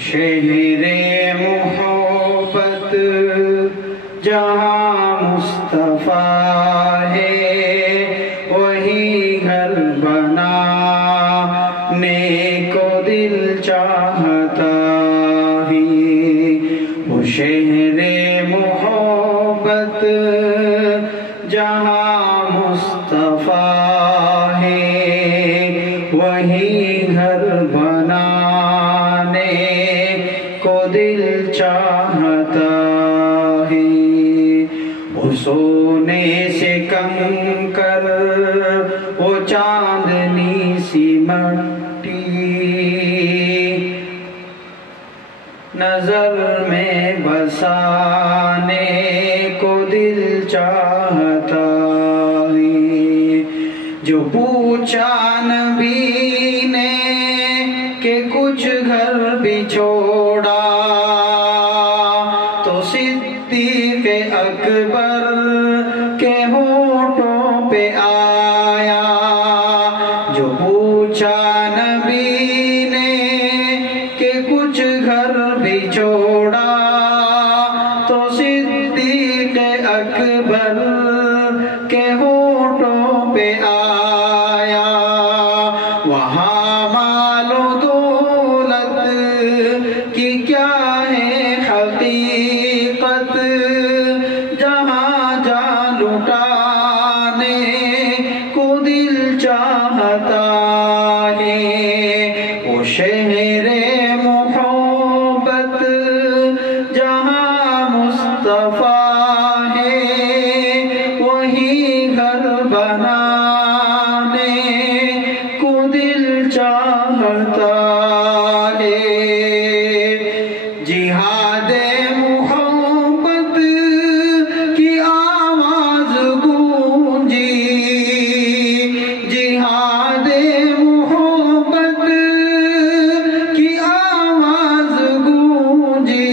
شہر محبت جہاں مصطفیٰ ہے وہی گھر بنانے کو دل چاہتا ہے۔ وہ شہر محبت جہاں مصطفیٰ ہے وہی گھر بنانے کو دل چاہتا ہے۔ وہ سونے سے کنکر وہ چاندنی سی مٹی نظر میں بسانے کو دل چاہتا ہے۔ جو پوچھا نبی نے کہ کچھ گھر بھی چھوڑا تو صدیق اکبر کے ہونٹوں پہ آیا۔ جو پوچھا نبی نے کہ کچھ گھر بھی چھوڑا تو صدیق اکبر کے ہونٹوں پہ آیا۔ وہاں مال و دولت کی کیا ہے حقیقت جہاں جا لٹانے کو دل چاہتا ہے۔ وہ شہر محبت جہاں مصطفیٰ ہے وہی گھر بنانے کو دل چاہتا ہے۔ جہاد محبت کی آواز گونجی، جہاد محبت کی آواز گونجی،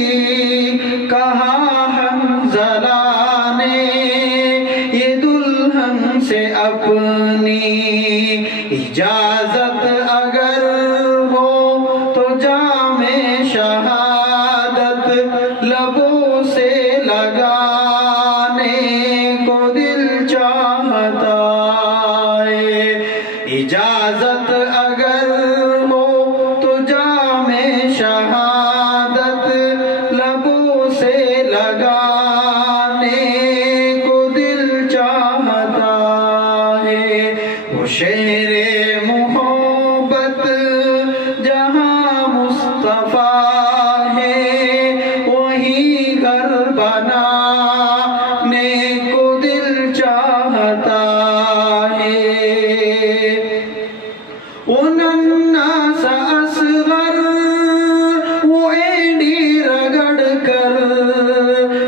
کہا حنظلہ نے یہ دلہن سے اپنی اجازت اگر ہو تو جام شہادت لبوں سے لگانے کو دل چاہتا ہے۔ اجازت اگر ہو تو جام شہادت لبوں سے لگانے کو دل چاہتا ہے۔ وہ شہر محبت جہاں مصطفیٰ ہے وہی گھر بنانے کو دل چاہتا ہے۔ وہ ننھا سا اصغر وہ اینڈی رگڑ کر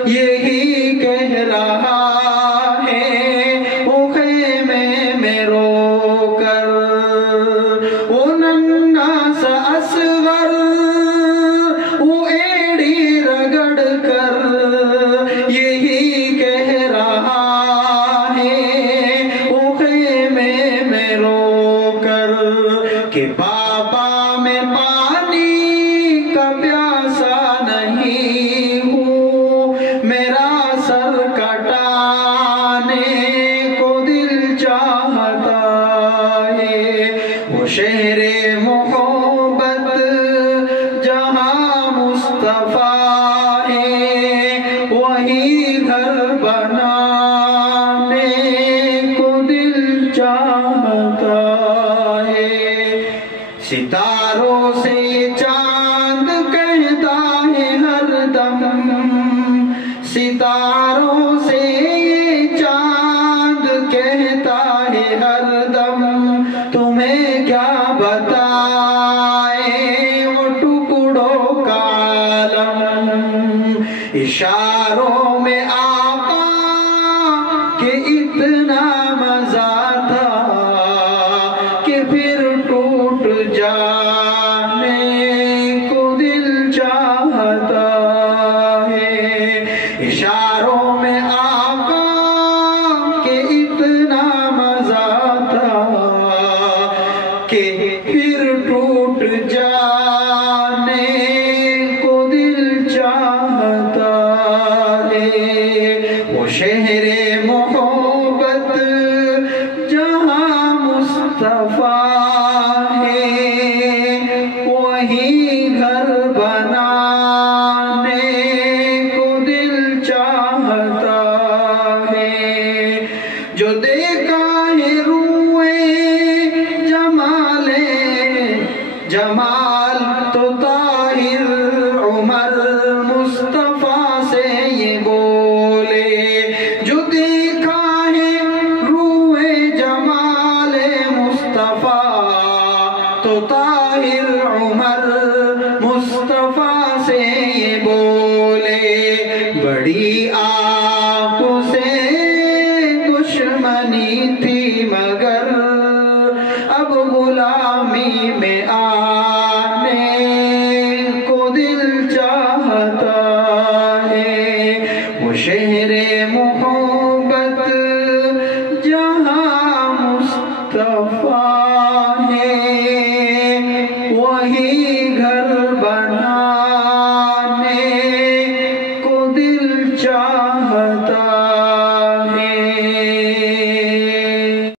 یہی کہہ رہا ہے وہ خیمے میں رو کر۔ وہ ننھا سا اصغر وہ اینڈی رگڑ کر یہی کہہ رہا ہے وہ خیمے میں رو کر کہ بابا میں پانی کا پیاسا نہیں ہوں، میرا سر کٹانے کو دل چاہتا ہے۔ وہ شہر محبت جہاں مصطفیٰ ہے وہی گھر بنانے کو دل چاہتا ہے۔ ستاروں سے چاند کہتا ہے ہر دم، ستاروں سے چاند کہتا ہے ہر دم، تمہیں کیا بتائے وہ ٹکڑوں کا عالم۔ اشاروں میں آقا کہ اتنا مزہ تھا کہ پھر ٹوٹ جانے کو دل چاہتا ہے۔ اشاروں میں آقا کہ اتنا مزہ تھا کہ پھر ٹوٹ جانے گھر بنانے کو دل چاہتا ہے، جو دیکھا ہے روئے جمال تو طاہر عمر مصطفیٰ سے یہ بولے، جو دیکھا ہے روئے جمال مصطفیٰ تو طاہر عمر مصطفیٰ سے یہ بولے، بڑی